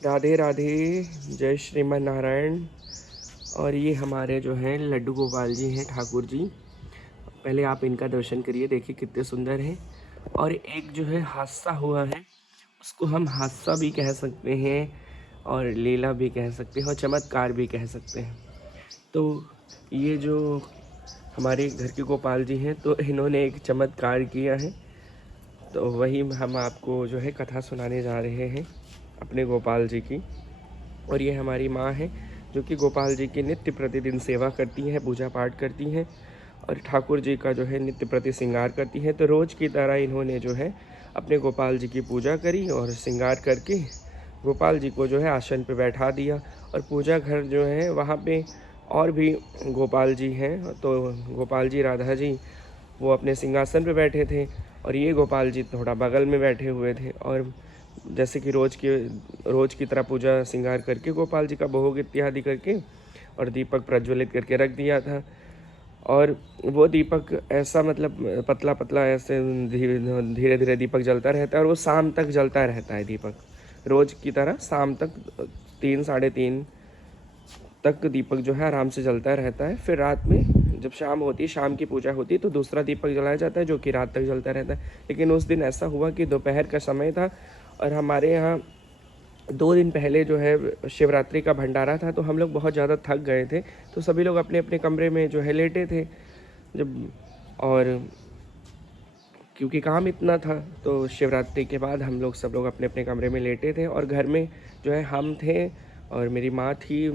राधे राधे। जय श्रीमन नारायण। और ये हमारे जो हैं लड्डू गोपाल जी हैं, ठाकुर जी। पहले आप इनका दर्शन करिए, देखिए कितने सुंदर हैं। और एक जो है हादसा हुआ है, उसको हम हादसा भी कह सकते हैं और लीला भी कह सकते हैं और चमत्कार भी कह सकते हैं। तो ये जो हमारे घर के गोपाल जी हैं, तो इन्होंने एक चमत्कार किया है, तो वही हम आपको जो है कथा सुनाने जा रहे हैं अपने गोपाल जी की। और ये हमारी माँ है जो कि गोपाल जी की नित्य प्रतिदिन सेवा करती हैं, पूजा पाठ करती हैं और ठाकुर जी का जो है नित्य प्रति श्रृंगार करती हैं। तो रोज़ की तरह इन्होंने जो है अपने गोपाल जी की पूजा करी और श्रृंगार करके गोपाल जी को जो है आसन पे बैठा दिया। और पूजा घर जो है वहाँ पे और भी गोपाल जी हैं, तो गोपाल जी राधा जी वो अपने सिंहासन पे बैठे थे और ये गोपाल जी थोड़ा बगल में बैठे हुए थे। और जैसे कि रोज़ की तरह पूजा श्रृंगार करके गोपाल जी का भोग इत्यादि करके और दीपक प्रज्वलित करके रख दिया था। और वो दीपक ऐसा मतलब पतला पतला ऐसे धीरे धीरे धीरे दीपक जलता रहता है और वो शाम तक जलता रहता है दीपक, रोज़ की तरह शाम तक 3 साढ़े 3 तक दीपक जो है आराम से जलता रहता है। फिर रात में जब शाम होती है, शाम की पूजा होती है, तो दूसरा दीपक जलाया जाता है जो कि रात तक जलता रहता है। लेकिन उस दिन ऐसा हुआ कि दोपहर का समय था और हमारे यहाँ 2 दिन पहले जो है शिवरात्रि का भंडारा था, तो हम लोग बहुत ज़्यादा थक गए थे। तो सभी लोग अपने अपने कमरे में जो है लेटे थे जब, और क्योंकि काम इतना था तो शिवरात्रि के बाद हम लोग सब लोग अपने अपने कमरे में लेटे थे। और घर में जो है हम थे और मेरी माँ थी,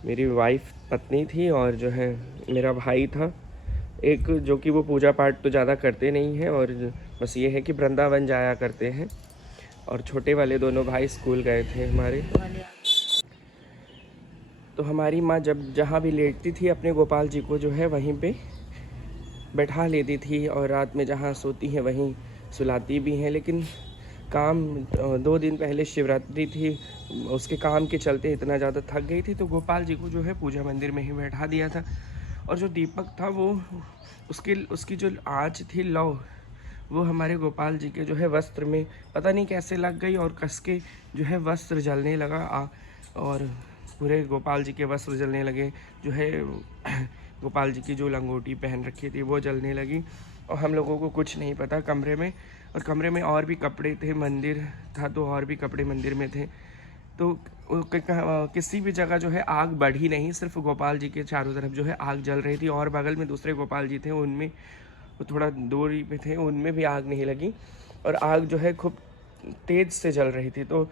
मेरी वाइफ पत्नी थी और जो है मेरा भाई था एक, जो कि वो पूजा पाठ तो ज़्यादा करते नहीं हैं और बस ये है कि वृंदावन जाया करते हैं। और छोटे वाले दोनों भाई स्कूल गए थे हमारे। तो हमारी माँ जब जहाँ भी लेटती थी अपने गोपाल जी को जो है वहीं पे बैठा लेती थी और रात में जहाँ सोती हैं वहीं सुलाती भी हैं। लेकिन काम 2 दिन पहले शिवरात्रि थी, उसके काम के चलते इतना ज़्यादा थक गई थी, तो गोपाल जी को जो है पूजा मंदिर में ही बैठा दिया था। और जो दीपक था वो उसकी जो आँच थी लौ, वो हमारे गोपाल जी के जो है वस्त्र में पता नहीं कैसे लग गई और कस के जो है वस्त्र जलने लगा। और पूरे गोपाल जी के वस्त्र जलने लगे, जो है गोपाल जी की जो लंगोटी पहन रखी थी वो जलने लगी। और हम लोगों को कुछ नहीं पता कमरे में, और कमरे में और भी कपड़े थे, मंदिर था तो और भी कपड़े मंदिर में थे। तो किसी भी जगह जो है आग बढ़ी नहीं, सिर्फ गोपाल जी के चारों तरफ जो है आग जल रही थी। और बगल में दूसरे गोपाल जी थे, उनमें वो थोड़ा दूरी पे थे, उनमें भी आग नहीं लगी और आग जो है खूब तेज़ से जल रही थी। तो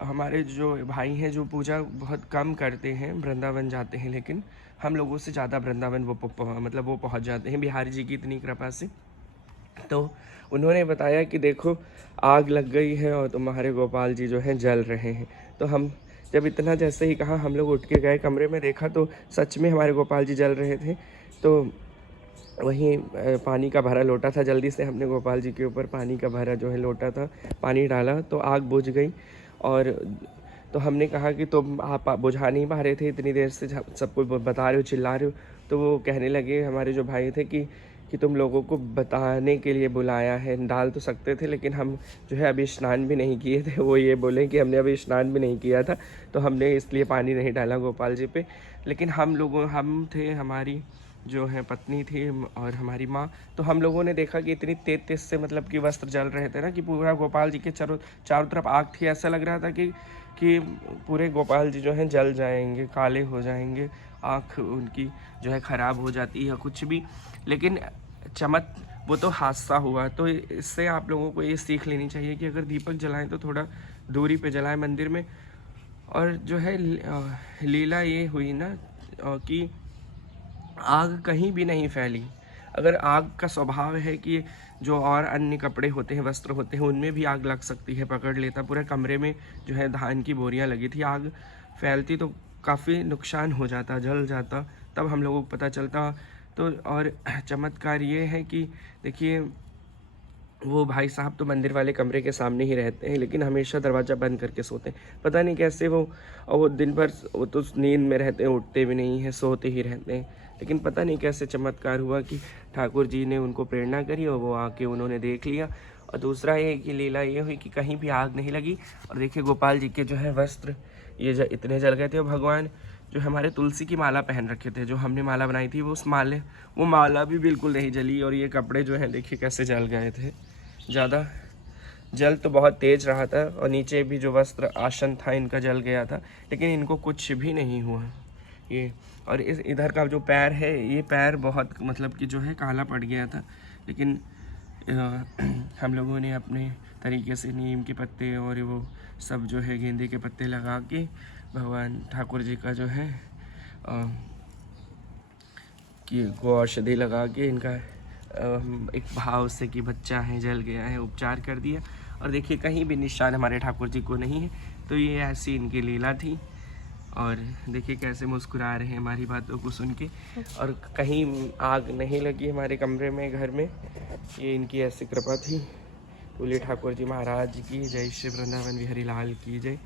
हमारे जो भाई हैं जो पूजा बहुत कम करते हैं, वृंदावन जाते हैं, लेकिन हम लोगों से ज़्यादा वृंदावन मतलब वो पहुंच जाते हैं बिहारी जी की इतनी कृपा से। तो उन्होंने बताया कि देखो आग लग गई है और तुम्हारे गोपाल जी जो हैं जल रहे हैं। तो हम जब इतना जैसे ही कहा हम लोग उठ के गए कमरे में, देखा तो सच में हमारे गोपाल जी जल रहे थे। तो वहीं पानी का भरा लोटा था, जल्दी से हमने गोपाल जी के ऊपर पानी का भरा जो है लोटा था, पानी डाला तो आग बुझ गई। और तो हमने कहा कि तुम आप बुझा नहीं पा रहे थे इतनी देर से, सबको बता रहे हो, चिल्ला रहे हो। तो वो कहने लगे हमारे जो भाई थे कि तुम लोगों को बताने के लिए बुलाया है, डाल तो सकते थे लेकिन हम जो है अभी स्नान भी नहीं किए थे। वो ये बोले कि हमने अभी स्नान भी नहीं किया था तो हमने इसलिए पानी नहीं डाला गोपाल जी पे। लेकिन हम थे, हमारी जो है पत्नी थी और हमारी माँ, तो हम लोगों ने देखा कि इतनी तेज तेज से मतलब कि वस्त्र जल रहे थे ना, कि पूरा गोपाल जी के चारों चारों तरफ आग थी। ऐसा लग रहा था कि पूरे गोपाल जी जो हैं जल जाएंगे, काले हो जाएंगे, आँख उनकी जो है ख़राब हो जाती है कुछ भी। लेकिन चमक वो तो हादसा हुआ। तो इससे आप लोगों को ये सीख लेनी चाहिए कि अगर दीपक जलाएं तो थोड़ा दूरी पे जलाएं मंदिर में। और जो है लीला ये हुई ना कि आग कहीं भी नहीं फैली। अगर आग का स्वभाव है कि जो और अन्य कपड़े होते हैं, वस्त्र होते हैं, उनमें भी आग लग सकती है, पकड़ लेता। पूरे कमरे में जो है धान की बोरियां लगी थी, आग फैलती तो काफ़ी नुकसान हो जाता, जल जाता, तब हम लोगों को पता चलता। तो और चमत्कार ये है कि देखिए वो भाई साहब तो मंदिर वाले कमरे के सामने ही रहते हैं, लेकिन हमेशा दरवाज़ा बंद करके सोते हैं। पता नहीं कैसे वो, और वो दिन भर वो तो नींद में रहते हैं, उठते भी नहीं हैं, सोते ही रहते हैं। लेकिन पता नहीं कैसे चमत्कार हुआ कि ठाकुर जी ने उनको प्रेरणा करी और वो आके उन्होंने देख लिया और दूसरा ये कि लीला ये हुई कि कहीं भी आग नहीं लगी। और देखिए गोपाल जी के जो है वस्त्र ये इतने जल गए थे। और भगवान जो हमारे तुलसी की माला पहन रखे थे, जो हमने माला बनाई थी, वो माला भी बिल्कुल नहीं जली। और ये कपड़े जो हैं देखिए कैसे जल गए थे। ज़्यादा जल तो बहुत तेज़ रहा था। और नीचे भी जो वस्त्र आसन था इनका जल गया था, लेकिन इनको कुछ भी नहीं हुआ ये। और इस इधर का जो पैर है, ये पैर बहुत मतलब कि जो है काला पड़ गया था। लेकिन हम लोगों ने अपने तरीके से नीम के पत्ते और वो सब जो है गेंदे के पत्ते लगा के भगवान ठाकुर जी का जो है कि को औषधि लगा के इनका एक भाव से कि बच्चा है जल गया है उपचार कर दिया। और देखिए कहीं भी निशान हमारे ठाकुर जी को नहीं है। तो ये ऐसी इनकी लीला थी। और देखिए कैसे मुस्कुरा रहे हैं हमारी बातों को सुन के। और कहीं आग नहीं लगी हमारे कमरे में, घर में। ये इनकी ऐसी कृपा थी। बोले ठाकुर जी महाराज की जय, श्री वृंदावन बिहारी लाल की जय।